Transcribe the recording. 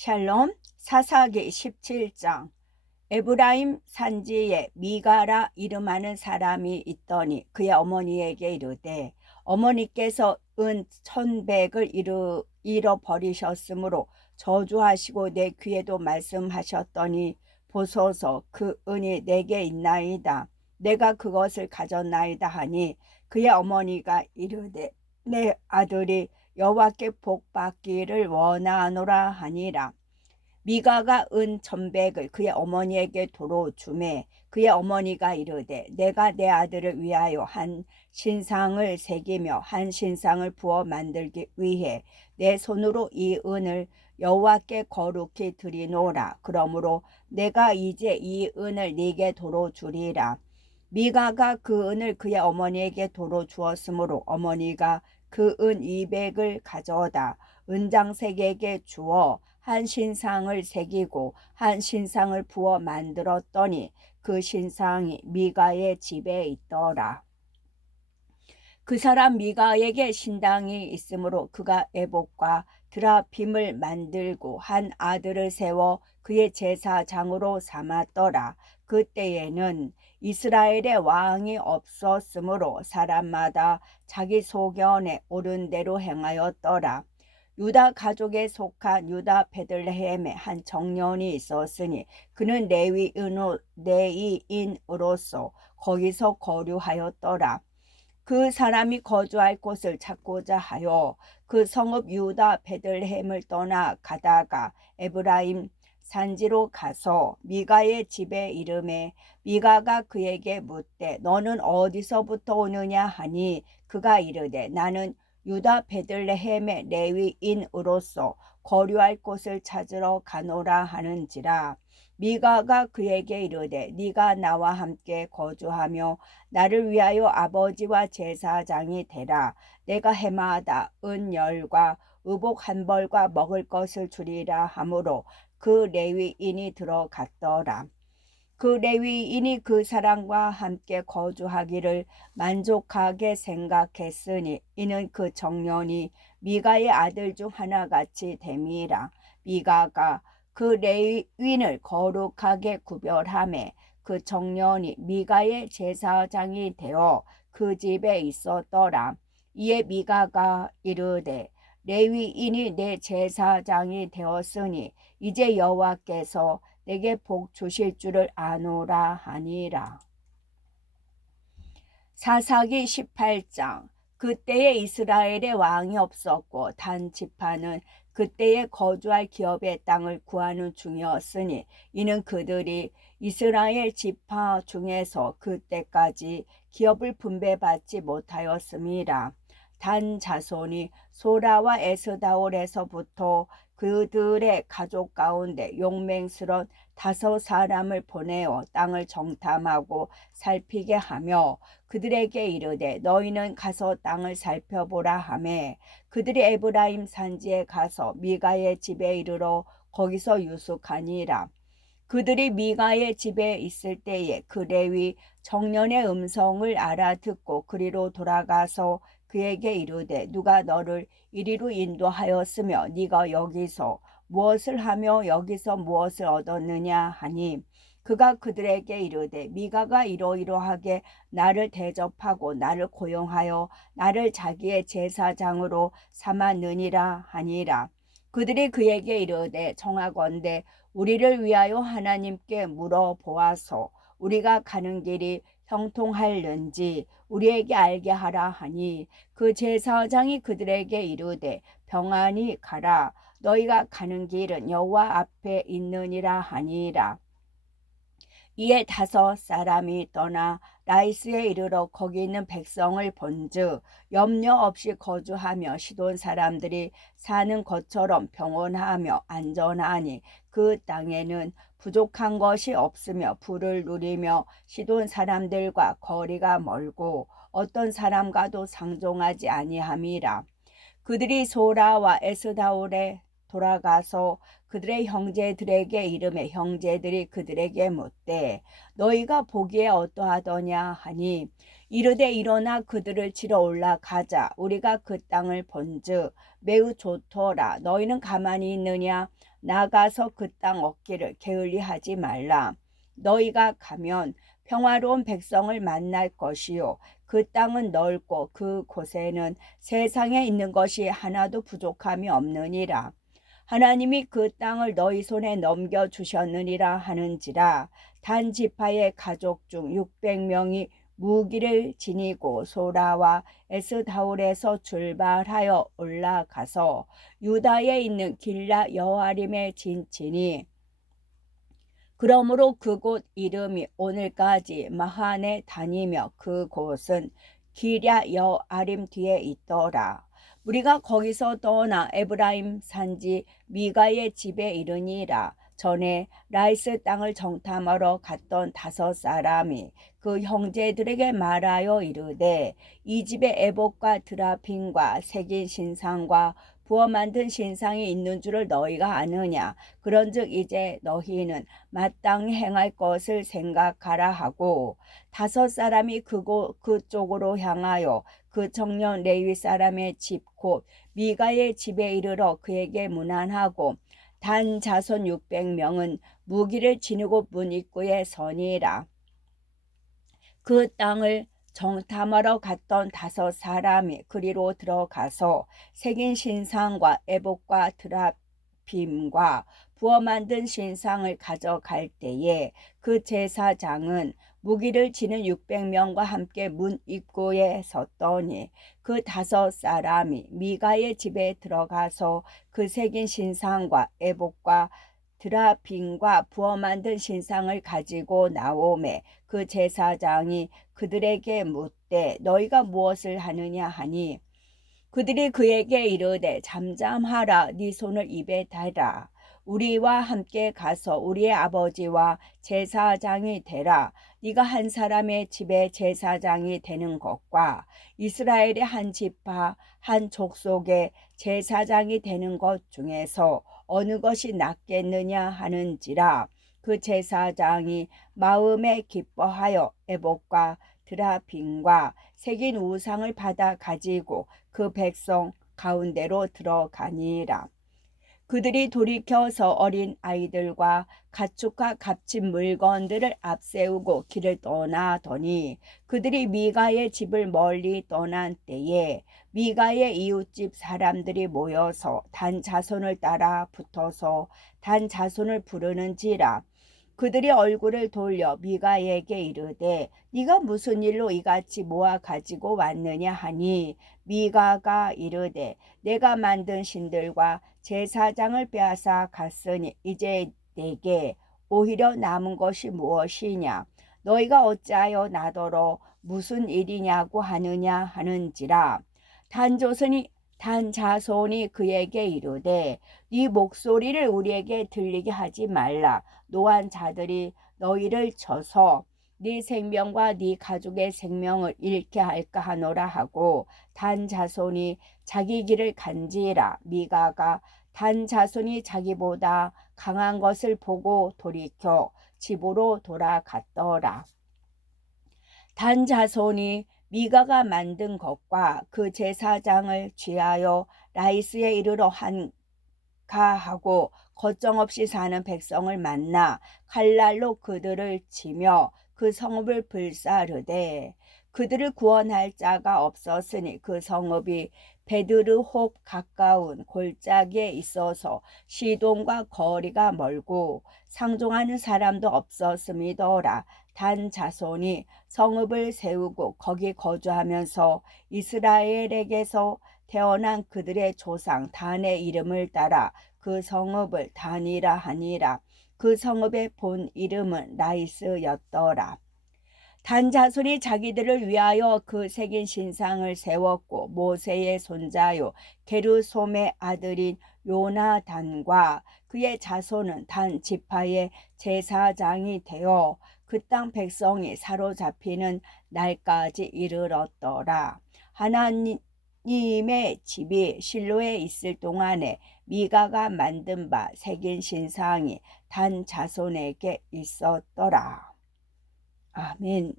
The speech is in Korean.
샬롬 사사기 17장. 에브라임 산지에 미가라 이름하는 사람이 있더니 그의 어머니에게 이르되 어머니께서 은 천백을 잃어, 잃어버리셨으므로 저주하시고 내 귀에도 말씀하셨더니 보소서 그 은이 내게 있나이다. 내가 그것을 가졌나이다 하니 그의 어머니가 이르되 내 아들이 여호와께 복 받기를 원하노라 하니라. 미가가 은 천백을 그의 어머니에게 도로 주매 그의 어머니가 이르되 내가 내 아들을 위하여 한 신상을 새기며 한 신상을 부어 만들기 위해 내 손으로 이 은을 여호와께 거룩히 드리노라 그러므로 내가 이제 이 은을 네게 도로 주리라 미가가 그 은을 그의 어머니에게 도로 주었으므로 어머니가 그은 200을 가져다 은장색에게 주어 한 신상을 새기고 한 신상을 부어 만들었더니 그 신상이 미가의 집에 있더라. 그 사람 미가에게 신당이 있으므로 그가 애복과 드라핌을 만들고 한 아들을 세워 그의 제사장으로 삼았더라. 그때에는 이스라엘의 왕이 없었으므로 사람마다 자기 소견에 옳은 대로 행하였더라. 유다 가족에 속한 유다 베들레헴에 한 청년이 있었으니 그는 레위인으로, 레위인으로서 거기서 거류하였더라. 그 사람이 거주할 곳을 찾고자 하여 그 성읍 유다 베들레헴을 떠나 가다가 에브라임 산지로 가서 미가의 집에 이름에 미가가 그에게 묻되 너는 어디서부터 오느냐 하니 그가 이르되 나는 유다 베들레헴의 레위인으로서 거류할 곳을 찾으러 가노라 하는지라 미가가 그에게 이르되 네가 나와 함께 거주하며 나를 위하여 아버지와 제사장이 되라 내가 해마다 은열과 의복 한 벌과 먹을 것을 주리라 하므로 그 레위인이 들어갔더라. 그 레위인이 그 사람과 함께 거주하기를 만족하게 생각했으니 이는 그 청년이 미가의 아들 중 하나같이 됨이라. 미가가 그 레위인을 거룩하게 구별함에 그 청년이 미가의 제사장이 되어 그 집에 있었더라. 이에 미가가 이르되 레위인이 내 제사장이 되었으니 이제 여호와께서 내게 복 주실 줄을 아노라 하니라. 사사기 18장 그때에 이스라엘의 왕이 없었고 단 지파는 그때에 거주할 기업의 땅을 구하는 중이었으니 이는 그들이 이스라엘 지파 중에서 그때까지 기업을 분배받지 못하였습니다. 단 자손이 소라와 에스다올에서부터 그들의 가족 가운데 용맹스런 다섯 사람을 보내어 땅을 정탐하고 살피게 하며 그들에게 이르되 너희는 가서 땅을 살펴보라 하매 그들이 에브라임 산지에 가서 미가의 집에 이르러 거기서 유숙하니라. 그들이 미가의 집에 있을 때에 그 레위 청년의 음성을 알아듣고 그리로 돌아가서 그에게 이르되 누가 너를 이리로 인도하였으며 네가 여기서 무엇을 하며 여기서 무엇을 얻었느냐 하니 그가 그들에게 이르되 미가가 이러이러하게 나를 대접하고 나를 고용하여 나를 자기의 제사장으로 삼았느니라 하니라. 그들이 그에게 이르되 청하건대 우리를 위하여 하나님께 물어보아서 우리가 가는 길이 형통할는지 우리에게 알게 하라 하니 그 제사장이 그들에게 이르되 평안히 가라. 너희가 가는 길은 여호와 앞에 있느니라 하니라 이에 다섯 사람이 떠나 라이스에 이르러 거기 있는 백성을 본즉 염려 없이 거주하며 시돈 사람들이 사는 것처럼 평온하며 안전하니 그 땅에는 부족한 것이 없으며 불을 누리며 시돈 사람들과 거리가 멀고 어떤 사람과도 상종하지 아니함이라. 그들이 소라와 에스다올의 돌아가서 그들의 형제들에게 이름에 형제들이 그들에게 묻되 너희가 보기에 어떠하더냐? 하니 이르되 일어나 그들을 치러 올라가자. 우리가 그 땅을 본즉 매우 좋더라. 너희는 가만히 있느냐? 나가서 그 땅 얻기를 게을리하지 말라. 너희가 가면 평화로운 백성을 만날 것이요. 그 땅은 넓고 그 곳에는 세상에 있는 것이 하나도 부족함이 없느니라 하나님이 그 땅을 너희 손에 넘겨 주셨느니라 하는지라 단 지파의 가족 중 600명이 무기를 지니고 소라와 에스다울에서 출발하여 올라가서 유다에 있는 길라 여아림에 진치니 그러므로 그곳 이름이 오늘까지 마한에 다니며 그곳은 기랴 여아림 뒤에 있더라. 우리가 거기서 떠나 에브라임 산지 미가의 집에 이르니라. 전에 라이스 땅을 정탐하러 갔던 다섯 사람이 그 형제들에게 말하여 이르되 이 집에 에복과 드라핀과 새긴 신상과 부어 만든 신상이 있는 줄을 너희가 아느냐 그런즉 이제 너희는 마땅히 행할 것을 생각하라 하고 다섯 사람이 그곳 그쪽으로 향하여 그 청년 레위 사람의 집 곧 미가의 집에 이르러 그에게 문안하고 단 자손 600명은 무기를 지니고 문 입구에 서니라. 그 땅을 정탐하러 갔던 다섯 사람이 그리로 들어가서 새긴 신상과 애복과 드라 빔과 부어 만든 신상을 가져갈 때에 그 제사장은 무기를 지는 600명과 함께 문 입구에 섰더니 그 다섯 사람이 미가의 집에 들어가서 그 새긴 신상과 애복과 드라빈과 부어 만든 신상을 가지고 나오매 그 제사장이 그들에게 묻되 너희가 무엇을 하느냐? 하니 그들이 그에게 이르되 잠잠하라 네 손을 입에 대라 우리와 함께 가서 우리의 아버지와 제사장이 되라. 네가 한 사람의 집에 제사장이 되는 것과 이스라엘의 한 지파 한 족속의 제사장이 되는 것 중에서 어느 것이 낫겠느냐 하는지라. 그 제사장이 마음에 기뻐하여 에복과 드라빈과 새긴 우상을 받아 가지고 그 백성 가운데로 들어가니라. 그들이 돌이켜서 어린 아이들과 가축과 값진 물건들을 앞세우고 길을 떠나더니 그들이 미가의 집을 멀리 떠난 때에 미가의 이웃집 사람들이 모여서 단 자손을 따라 붙어서 단 자손을 부르는지라 그들이 얼굴을 돌려 미가에게 이르되 네가 무슨 일로 이같이 모아 가지고 왔느냐 하니? 미가가 이르되 내가 만든 신들과 제사장을 빼앗아 갔으니 이제 내게 오히려 남은 것이 무엇이냐? 너희가 어찌하여 나더러 무슨 일이냐고 하느냐 하는지라. 단조선이 단 자손이 그에게 이르되 네 목소리를 우리에게 들리게 하지 말라 노한 자들이 너희를 쳐서 네 생명과 네 가족의 생명을 잃게 할까 하노라 하고 단 자손이 자기 길을 간지라 미가가 단 자손이 자기보다 강한 것을 보고 돌이켜 집으로 돌아갔더라. 단 자손이 미가가 만든 것과 그 제사장을 취하여 라이스에 이르러 한 가하고 걱정 없이 사는 백성을 만나 칼날로 그들을 치며 그 성읍을 불사르되 그들을 구원할 자가 없었으니 그 성읍이 베드르홉 가까운 골짜기에 있어서 시돈과 거리가 멀고 상종하는 사람도 없었음이더라. 단 자손이 성읍을 세우고 거기 거주하면서 이스라엘에게서 태어난 그들의 조상 단의 이름을 따라 그 성읍을 단이라 하니라. 그 성읍의 본 이름은 라이스였더라. 단 자손이 자기들을 위하여 그 새긴 신상을 세웠고 모세의 손자요 게르솜의 아들인 요나단과 그의 자손은 단 지파의 제사장이 되어 그 땅 백성이 사로잡히는 날까지 이르렀더라. 하나님이 님의 집이 실로에 있을 동안에 미가가 만든 바 새긴 신상이 단 자손에게 있었더라. 아멘.